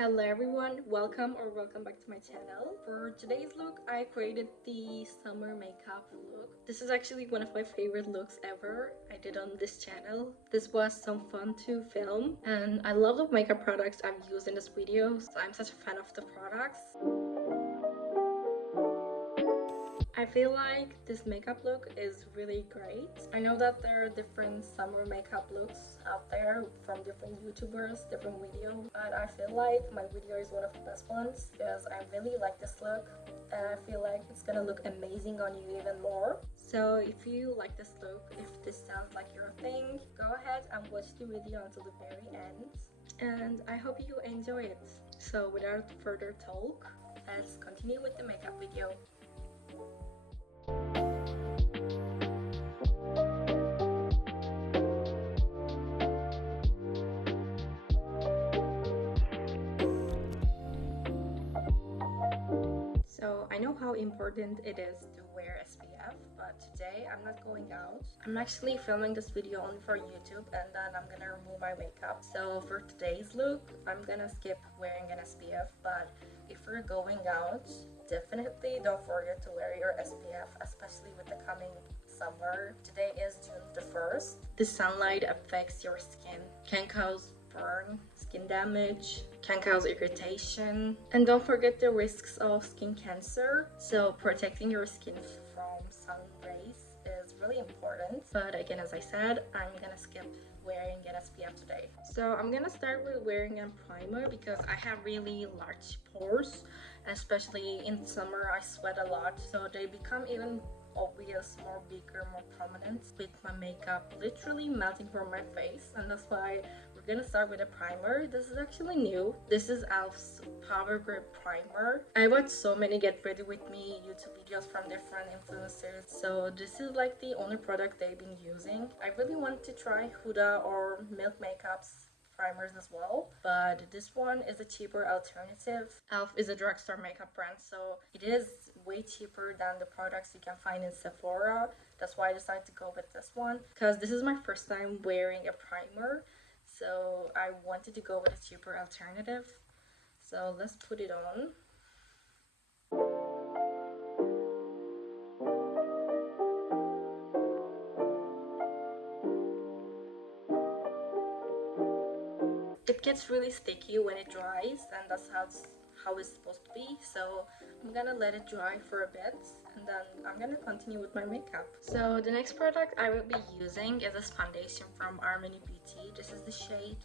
Hello everyone, welcome back to my channel. For today's look, I created the summer makeup look. This is actually one of my favorite looks ever I did on this channel. This was some fun to film and I love the makeup products I've used in this video, so I'm such a fan of the products. I feel like this makeup look is really great. I know that there are different summer makeup looks out there from different YouTubers, different videos, but I feel like my video is one of the best ones because I really like this look and I feel like it's gonna look amazing on you even more. So if you like this look, if this sounds like your thing, go ahead and watch the video until the very end and I hope you enjoy it. So without further talk, let's continue with the makeup video. So I know how important it is to wear SPF, but today I'm not going out. I'm actually filming this video only for YouTube and then I'm gonna remove my makeup. So for today's look, I'm gonna skip wearing an SPF, but if you're going out, definitely don't forget to wear your SPF, especially with the coming summer. Today is June the 1st. The sunlight affects your skin, can cause burn, skin damage, can cause irritation, and don't forget the risks of skin cancer. So protecting your skin from sun rays is really important. But again, as I said, I'm gonna skip wearing an SPF today. So I'm gonna start with wearing a primer because I have really large pores, especially in summer I sweat a lot, so they become even obvious, more bigger, more prominent with my makeup literally melting from my face, and that's why we're gonna start with a primer. This is actually new. This is e.l.f.'s Power Grip Primer. I watched so many get ready with me YouTube videos from different influencers, so this is like the only product they've been using. I really want to try Huda or Milk Makeup's primers as well, but this one is a cheaper alternative. e.l.f. is a drugstore makeup brand, so it is way cheaper than the products you can find in Sephora. That's why I decided to go with this one because this is my first time wearing a primer, so I wanted to go with a cheaper alternative. So let's put it on. It gets really sticky when it dries, and that's how it's supposed to be. So I'm gonna let it dry for a bit and then I'm gonna continue with my makeup. So the next product I will be using is this foundation from Armani Beauty. This is the shade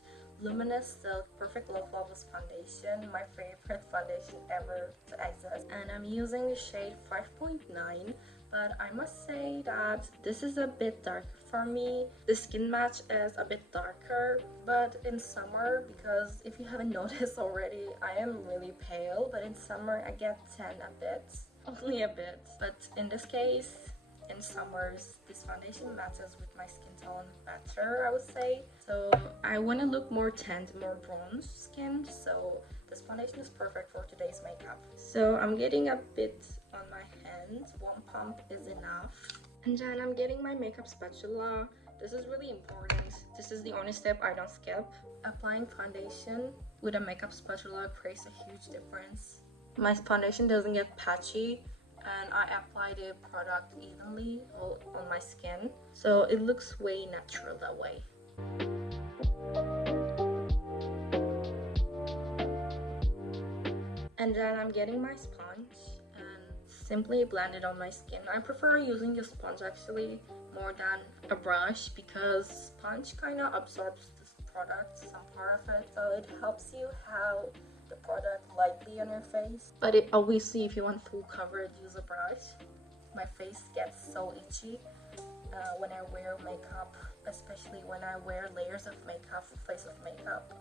Luminous Silk Perfect Glow Flawless Foundation, my favorite foundation ever to exist, and I'm using the shade 5.9. But I must say that this is a bit darker for me. The skin match is a bit darker, but in summer, because if you haven't noticed already, I am really pale, but in summer I get tan a bit, only a bit. But in this case, in summers, this foundation matches with my skin tone better, I would say. So I want to look more tanned, more bronze skin, so this foundation is perfect for today's makeup. So I'm getting a bit on my hand. One pump is enough. And then I'm getting my makeup spatula. This is really important. This is the only step I don't skip. Applying foundation with a makeup spatula creates a huge difference. My foundation doesn't get patchy and I apply the product evenly on my skin, so it looks way natural that way. And then I'm getting my sponge and simply blend it on my skin. I prefer using a sponge actually more than a brush because sponge kind of absorbs this product, some part of it, so it helps you have the product lightly on your face. But obviously if you want full coverage, use a brush. My face gets so itchy when I wear makeup, especially when I wear layers of makeup, face of makeup,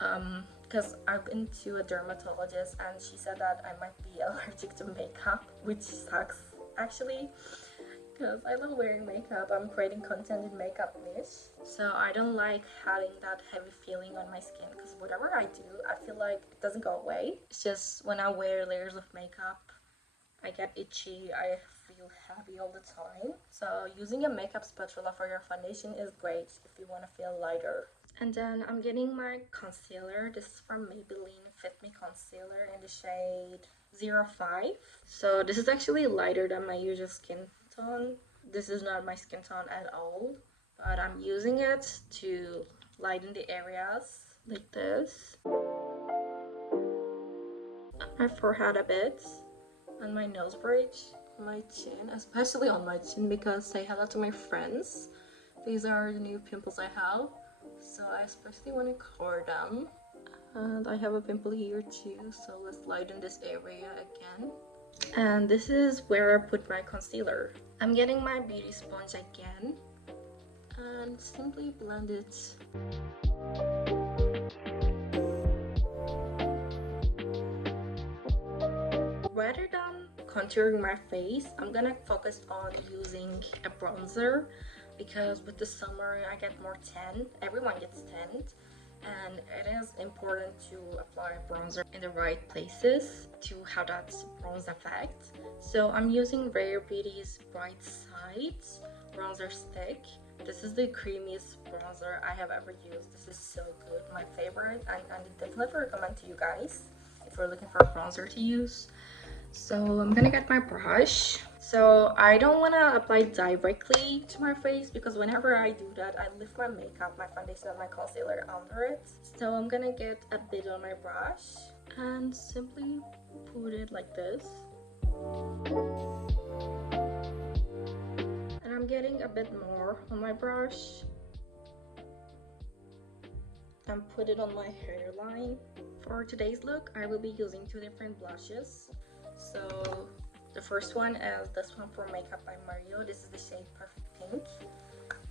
because I've been to a dermatologist and she said that I might be allergic to makeup, which sucks actually, because I love wearing makeup. I'm creating content in makeup niche, so I don't like having that heavy feeling on my skin because whatever I do, I feel like it doesn't go away. It's just when I wear layers of makeup, I get itchy, I feel heavy all the time. So using a makeup spatula for your foundation is great if you want to feel lighter. And then I'm getting my concealer. This is from Maybelline Fit Me Concealer in the shade 05. So this is actually lighter than my usual skin tone. This is not my skin tone at all, but I'm using it to lighten the areas like this. My forehead a bit, on my nose bridge, my chin, especially on my chin because say hello to my friends. These are the new pimples I have, so I especially want to cover them. And I have a pimple here too, so let's lighten this area again. And this is where I put my concealer. I'm getting my beauty sponge again and simply blend it. Rather than contouring my face, I'm gonna focus on using a bronzer because with the summer I get more tan. Everyone gets tanned, and it is important to apply bronzer in the right places to have that bronze effect. So I'm using Rare Beauty's Bright Sides bronzer stick. This is the creamiest bronzer I have ever used. This is so good, my favorite, and I definitely recommend to you guys if you're looking for a bronzer to use. So I'm gonna get my brush. So I don't want to apply directly to my face because whenever I do that, I lift my makeup, my foundation, and my concealer under it. So I'm gonna get a bit on my brush and simply put it like this. And I'm getting a bit more on my brush and put it on my hairline. For today's look, I will be using two different blushes. So the first one is this one from Makeup by Mario. This is the shade Perfect Pink.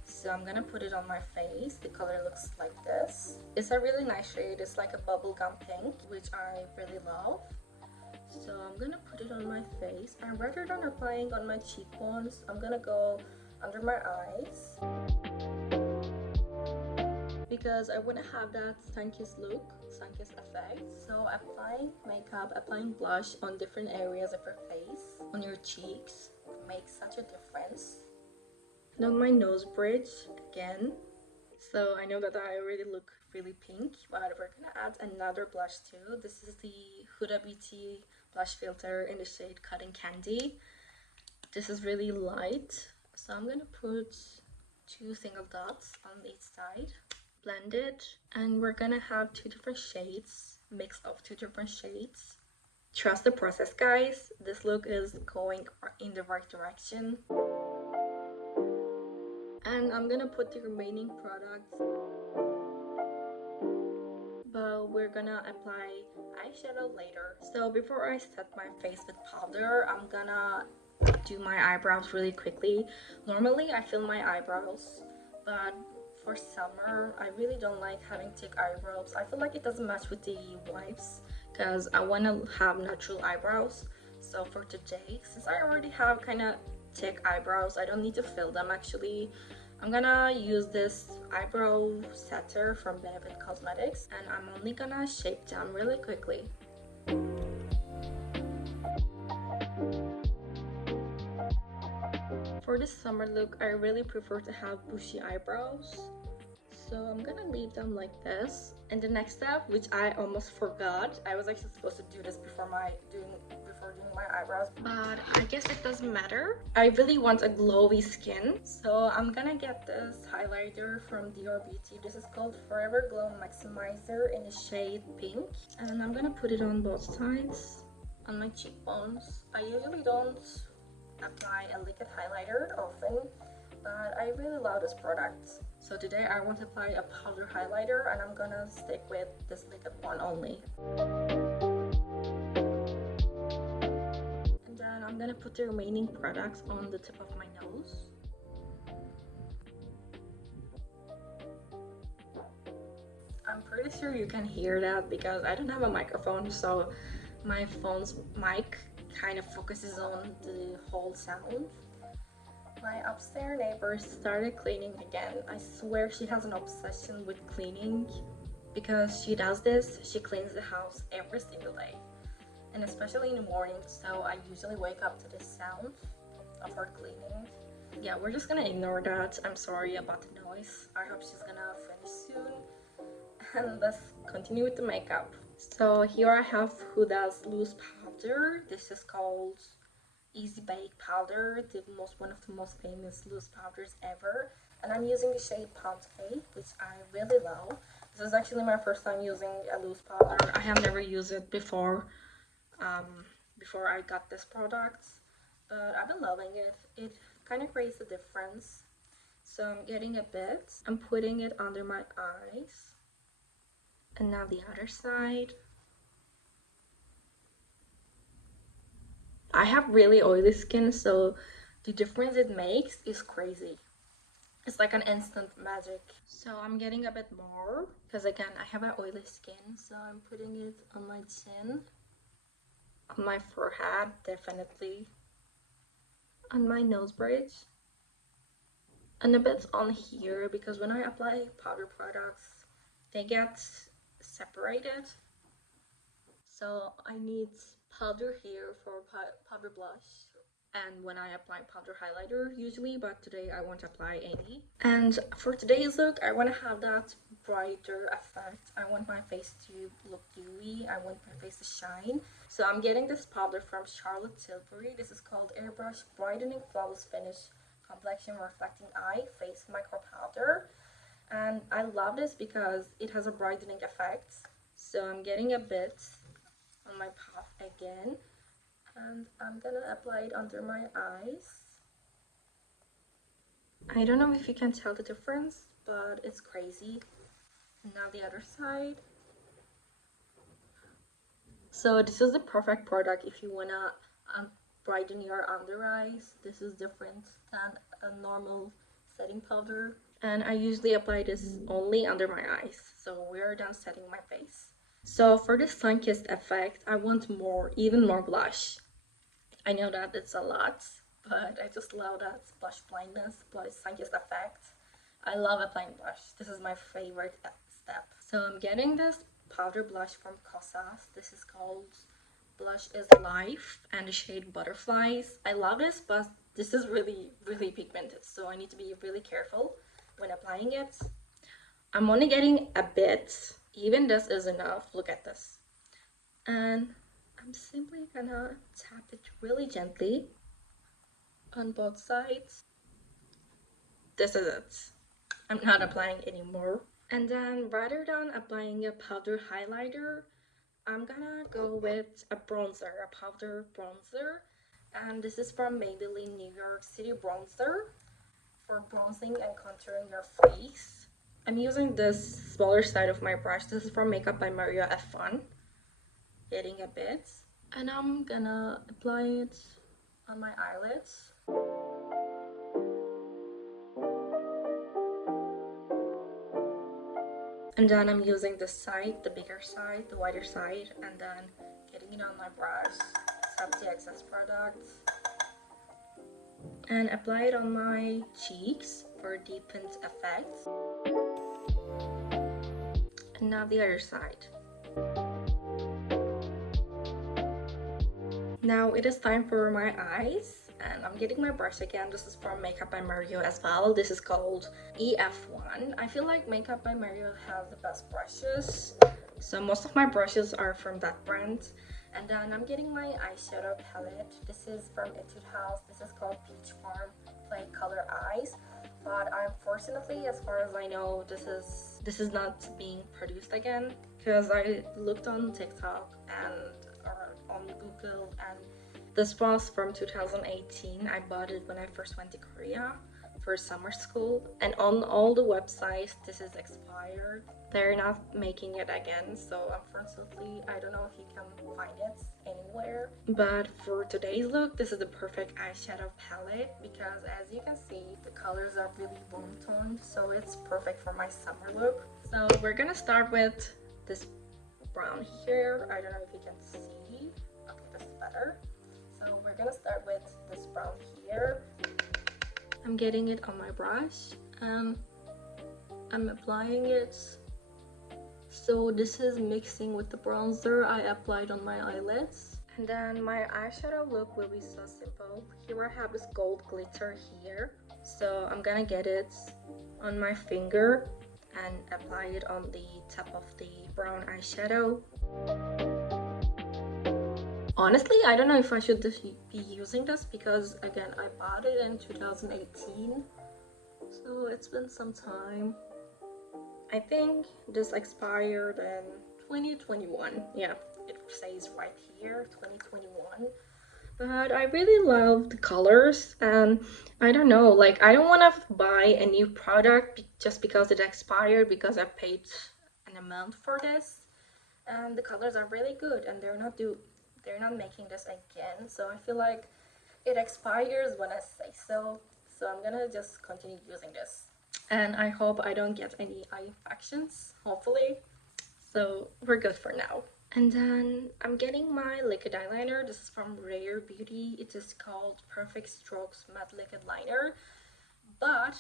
So I'm gonna put it on my face. The color looks like this. It's a really nice shade. It's like a bubblegum pink, which I really love. So I'm gonna put it on my face, and rather than applying on my cheekbones, I'm gonna go under my eyes because I want to have that sun-kissed look, sun-kissed effect. So applying makeup, applying blush on different areas of your face, on your cheeks, makes such a difference. And on my nose bridge again. So I know that I already look really pink, but we're gonna add another blush too. This is the Huda Beauty blush filter in the shade Cotton Candy. This is really light, so I'm gonna put two single dots on each side. Blend it, and we're gonna have two different shades, mix of two different shades. Trust the process, guys. This look is going in the right direction. And I'm gonna put the remaining products, but we're gonna apply eyeshadow later. So before I set my face with powder, I'm gonna do my eyebrows really quickly. Normally I fill my eyebrows, but for summer I really don't like having thick eyebrows. I feel like it doesn't match with the vibes because I want to have natural eyebrows. So for today, since I already have kind of thick eyebrows, I don't need to fill them actually. I'm gonna use this eyebrow setter from Benefit Cosmetics, and I'm only gonna shape them really quickly. For this summer look, I really prefer to have bushy eyebrows. So I'm gonna leave them like this. And the next step, which I almost forgot, I was actually supposed to do this before doing my eyebrows, but I guess it doesn't matter. I really want a glowy skin, so I'm gonna get this highlighter from Dior Beauty. This is called Forever Glow Maximizer in the shade Pink, and I'm gonna put it on both sides on my cheekbones. I usually don't apply a liquid highlighter often, but I really love this product. So today I want to apply a powder highlighter, and I'm gonna stick with this liquid one only. And then I'm gonna put the remaining products on the tip of my nose. I'm pretty sure you can hear that because I don't have a microphone, so my phone's mic kind of focuses on the whole sound. My upstairs neighbor started cleaning again. I swear she has an obsession with cleaning because she does this. She cleans the house every single day, and especially in the morning, so I usually wake up to the sound of her cleaning. Yeah, we're just gonna ignore that. I'm sorry about the noise. I hope she's gonna finish soon. And let's continue with the makeup. So here I have Huda's loose powder. This is called Easy Bake powder, one of the most famous loose powders ever. And I'm using the shade Ponte, which I really love. This is actually my first time using a loose powder. I have never used it before I got this product, but I've been loving it. It kind of creates a difference. So I'm getting a bit, I'm putting it under my eyes, and now the other side. I have really oily skin, so the difference it makes is crazy. It's like an instant magic. So I'm getting a bit more, because again, I have an oily skin, so I'm putting it on my chin, on my forehead, definitely, on my nose bridge, and a bit on here, because when I apply powder products, they get separated. So I need powder here for powder blush, and when I apply powder highlighter usually, but today I won't apply any. And for today's look, I want to have that brighter effect. I want my face to look dewy. I want my face to shine. So I'm getting this powder from Charlotte Tilbury. This is called Airbrush Brightening Flawless Finish Complexion Reflecting Eye Face Micro Powder. And I love this because it has a brightening effect. So I'm getting a bit on my puff again, and I'm gonna apply it under my eyes. I don't know if you can tell the difference, but it's crazy. And now the other side. So this is the perfect product if you wanna brighten your under eyes. This is different than a normal setting powder, and I usually apply this only under my eyes. So we're done setting my face. So for the sun-kissed effect, I want even more blush. I know that it's a lot, but I just love that blush blindness, blush sun-kissed effect. I love applying blush. This is my favorite step. So I'm getting this powder blush from Kosas. This is called Blush is Life, and the shade Butterflies. I love this, but this is really, really pigmented, so I need to be really careful when applying it. I'm only getting a bit. Even this is enough. Look at this. And I'm simply gonna tap it really gently on both sides. This is it. I'm not applying anymore. And then rather than applying a powder highlighter, I'm gonna go with a bronzer, a powder bronzer. And this is from Maybelline New York City Bronzer for bronzing and contouring your face. I'm using this smaller side of my brush. This is from Makeup by Mario F1. Getting a bit. And I'm gonna apply it on my eyelids. And then I'm using this side, the bigger side, the wider side, and then getting it on my brush, tap the excess product, and apply it on my cheeks for a deepened effect. And now the other side. Now it is time for my eyes, and I'm getting my brush again. This is from Makeup by Mario as well. This is called EF1. I feel like Makeup by Mario has the best brushes, so most of my brushes are from that brand. And then I'm getting my eyeshadow palette. This is from Etude House. This is called Peach Farm Play Color Eyes. But unfortunately, as far as I know, this is not being produced again, because I looked on TikTok and on Google, and this was from 2018. I bought it when I first went to Korea for summer school, and on all the websites this is expired. They're not making it again, so unfortunately I don't know if you can find it anywhere. But for today's look, this is the perfect eyeshadow palette, because as you can see, the colors are really warm toned, so it's perfect for my summer look. So we're gonna start with this brown here. I don't know if you can see. Okay, this is better. So we're gonna start with this brown here. I'm getting it on my brush. I'm applying it. So this is mixing with the bronzer I applied on my eyelids. And then my eyeshadow look will be so simple. Here I have this gold glitter here. So I'm gonna get it on my finger and apply it on the top of the brown eyeshadow. Honestly, I don't know if I should be using this because again, I bought it in 2018, so it's been some time. I think this expired in 2021. Yeah, it says right here 2021. But I really love the colors, and I don't know, like I don't want to buy a new product just because it expired, because I paid an amount for this, and the colors are really good, and they're not making this again, so I feel like it expires when I say so. So I'm gonna just continue using this, and I hope I don't get any eye infections, hopefully. So we're good for now. And then I'm getting my liquid eyeliner. This is from Rare Beauty. It is called Perfect Strokes Matte Liquid Liner. But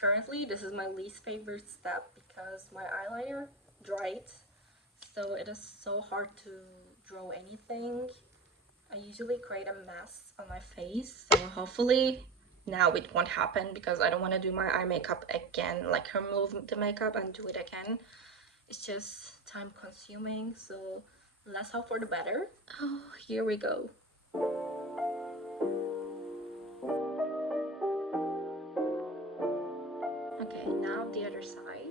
currently this is my least favorite step because my eyeliner dried. So it is so hard to draw anything. I usually create a mess on my face. So hopefully now it won't happen because I don't want to do my eye makeup again. Like remove the makeup and do it again. It's just time consuming, so let's hope for the better. Oh, here we go. Okay, now the other side.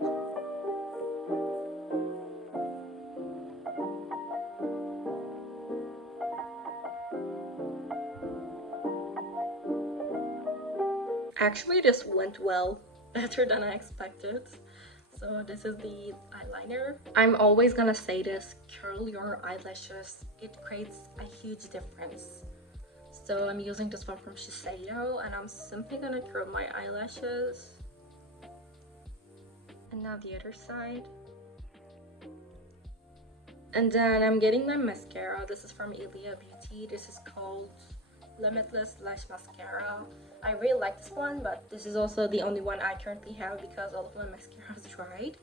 Actually, this went well, better than I expected. So this is the eyeliner. I'm always gonna say this, curl your eyelashes. It creates a huge difference. So I'm using this one from Shiseido, and I'm simply gonna curl my eyelashes. And now the other side. And then I'm getting my mascara. This is from Ilia Beauty. This is called Limitless Lash Mascara. I really like this one, but this is also the only one I currently have because all of my mascaras dried.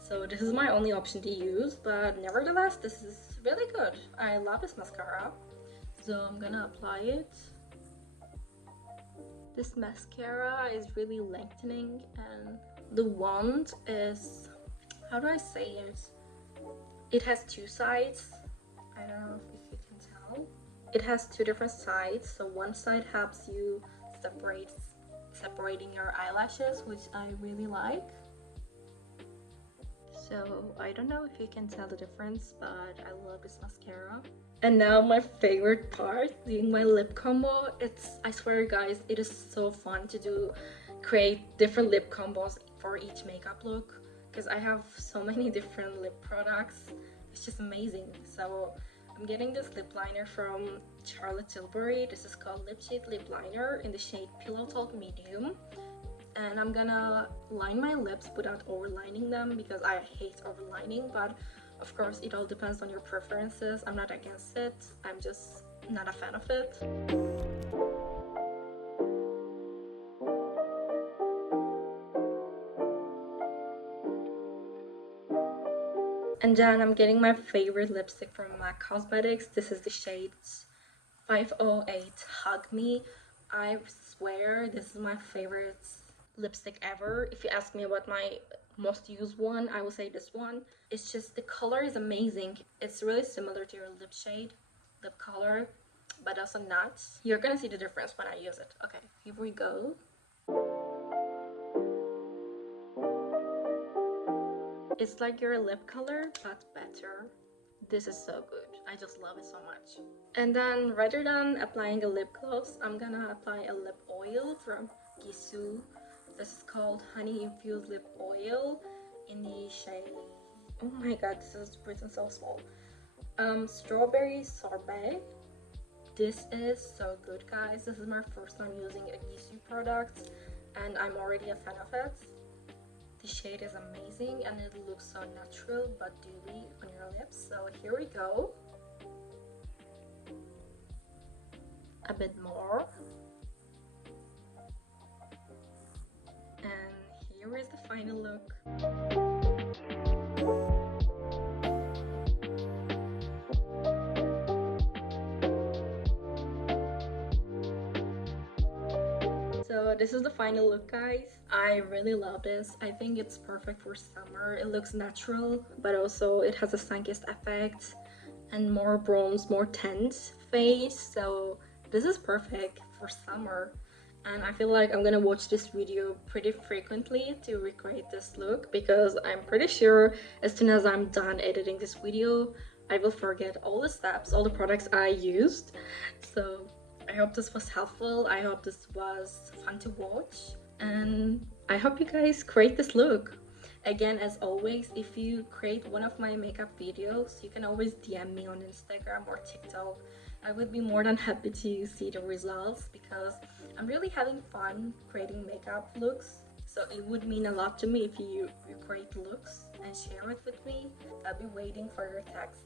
So this is my only option to use, but nevertheless, this is really good. I love this mascara. So I'm gonna apply it. This mascara is really lengthening, and the wand is, how do I say it? It has two sides. I don't know if you can tell. It has two different sides. So one side helps you separating your eyelashes, which I really like. So I don't know if you can tell the difference, but I love this mascara. And now my favorite part, doing my lip combo. I swear guys, it is so fun to create different lip combos for each makeup look, because I have so many different lip products. It's just amazing. So I'm getting this lip liner from Charlotte Tilbury. This is called Lip Shade Lip Liner in the shade Pillow Talk Medium. And I'm gonna line my lips without overlining them because I hate overlining, but of course it all depends on your preferences. I'm not against it, I'm just not a fan of it. And then I'm getting my favorite lipstick from MAC Cosmetics. This is the shades 508 Hug Me. I swear this is my favorite lipstick ever. If you ask me about my most used one, I will say this one. It's just, the color is amazing. It's really similar to your lip shade, lip color, but also not. You're gonna see the difference when I use it. Okay, here we go. It's like your lip color, but better. This is so good. I just love it so much. And then rather than applying a lip gloss, I'm gonna apply a lip oil from Gisou. This is called Honey Infused Lip Oil in the shade, oh my god, this is written so small, Strawberry Sorbet. This is so good, guys. This is my first time using a Gisou product, and I'm already a fan of it. The shade is amazing, and it looks so natural but dewy on your lips. So here we go. A bit more. And here is the final look. So So this is the final look, guys. I really love this. I think it's perfect for summer. It looks natural, but also it has a sun-kissed effect and more bronze, more tense face. So this is perfect for summer. And I feel like I'm gonna watch this video pretty frequently to recreate this look, because I'm pretty sure as soon as I'm done editing this video, I will forget all the steps, all the products I used. So I hope this was helpful. I hope this was fun to watch. And I hope you guys create this look. Again, as always, if you create one of my makeup videos, you can always DM me on Instagram or TikTok. I would be more than happy to see the results, because I'm really having fun creating makeup looks. So it would mean a lot to me if you create looks and share it with me. I'll be waiting for your texts.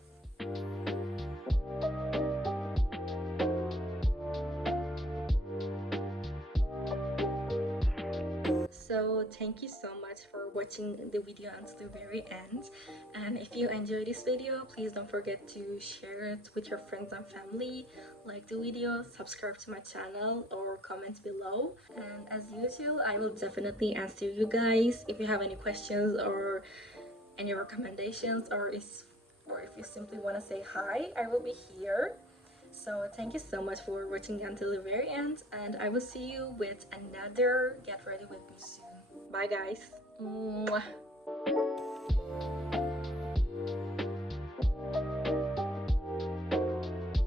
So thank you so much for watching the video until the very end, and if you enjoyed this video, please don't forget to share it with your friends and family, like the video, subscribe to my channel, or comment below. And as usual, I will definitely answer you guys. If you have any questions or any recommendations, or if you simply want to say hi, I will be here. So thank you so much for watching until the very end, and I will see you with another Get Ready With Me soon. Bye guys. Mwah.